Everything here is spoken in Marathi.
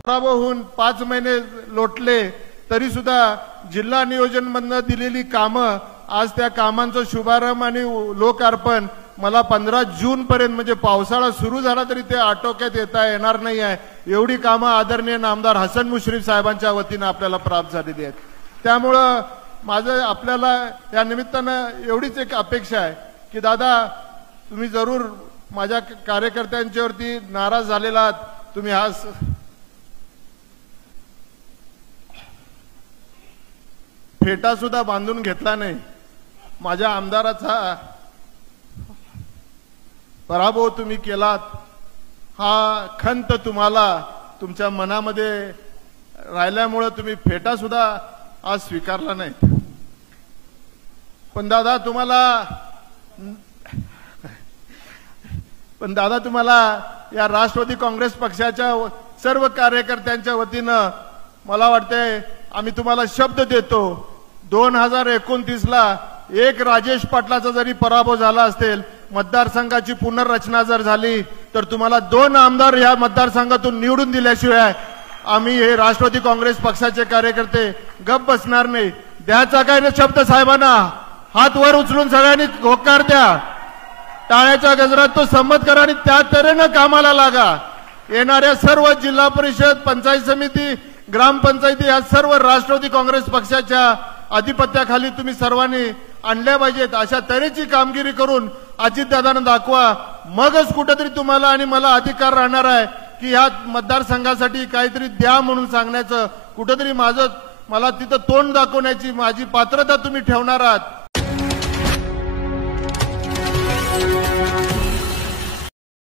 पराभव होऊन 5 महिने लोटले तरी सुद्धा जिल्हा नियोजन मधनं दिलेली कामं आज त्या कामांचा शुभारंभ आणि लोकार्पण मला 15 जून पर्यंत म्हणजे पावसाळा सुरू झाला तरी ते आटोक्यात येणार नाही आहे एवढी कामं आदरणीय नामदार हसन मुश्रीफ साहेबांच्या वतीने आपल्याला प्राप्त झालेली आहेत। त्यामुळं माझं आपल्याला या निमित्तानं एवढीच एक अपेक्षा आहे की दादा तुम्ही जरूर माझ्या कार्यकर्त्यांच्यावरती नाराज झालेला आहात, तुम्ही हा फेटा सुद्धा बांधून घेतला नाही, माझ्या आमदाराचा पराभव तुम्ही केलात, हा खंत तुम्हाला तुमच्या मनामध्ये राहिल्यामुळे तुम्ही फेटा सुद्धा आज स्वीकारला नाही। पण दादा तुम्हाला या राष्ट्रवादी काँग्रेस पक्षाच्या सर्व कार्यकर्त्यांच्या वतीनं मला वाटतंय आम्ही तुम्हाला शब्द देतो 2029 ला एक राजेश पाटलाचा जरी पराभव झाला असेल, मतदारसंघाची पुनर्रचना जर झाली तर तुम्हाला 2 आमदार या मतदारसंघातून निवडून दिल्याशिवाय आम्ही हे राष्ट्रवादी काँग्रेस पक्षाचे कार्यकर्ते गप बसणार नाही। द्याचा काय शब्द साहेबांना, हात वर उचलून सगळ्यांनी होकार द्या, टाळ्याच्या गजरात तो संमत करा आणि त्या तऱ्हेनं कामाला लागा। येणाऱ्या सर्व जिल्हा परिषद, पंचायत समिती, ग्रामपंचायती या सर्व राष्ट्रवादी काँग्रेस पक्षाच्या आधिपत्याखाली तुम्ही सर्वांनी आणल्या पाहिजेत। अशा तऱ्हेची कामगिरी करून अजितदादांना दाखवा, मगच कुठेतरी तुम्हाला आणि मला अधिकार राहणार आहे की या मतदारसंघासाठी काहीतरी द्या म्हणून सांगण्याचं, कुठेतरी मला तिथं तोंड दाखवण्याची माझी पात्रता तुम्ही ठेवणार आहात।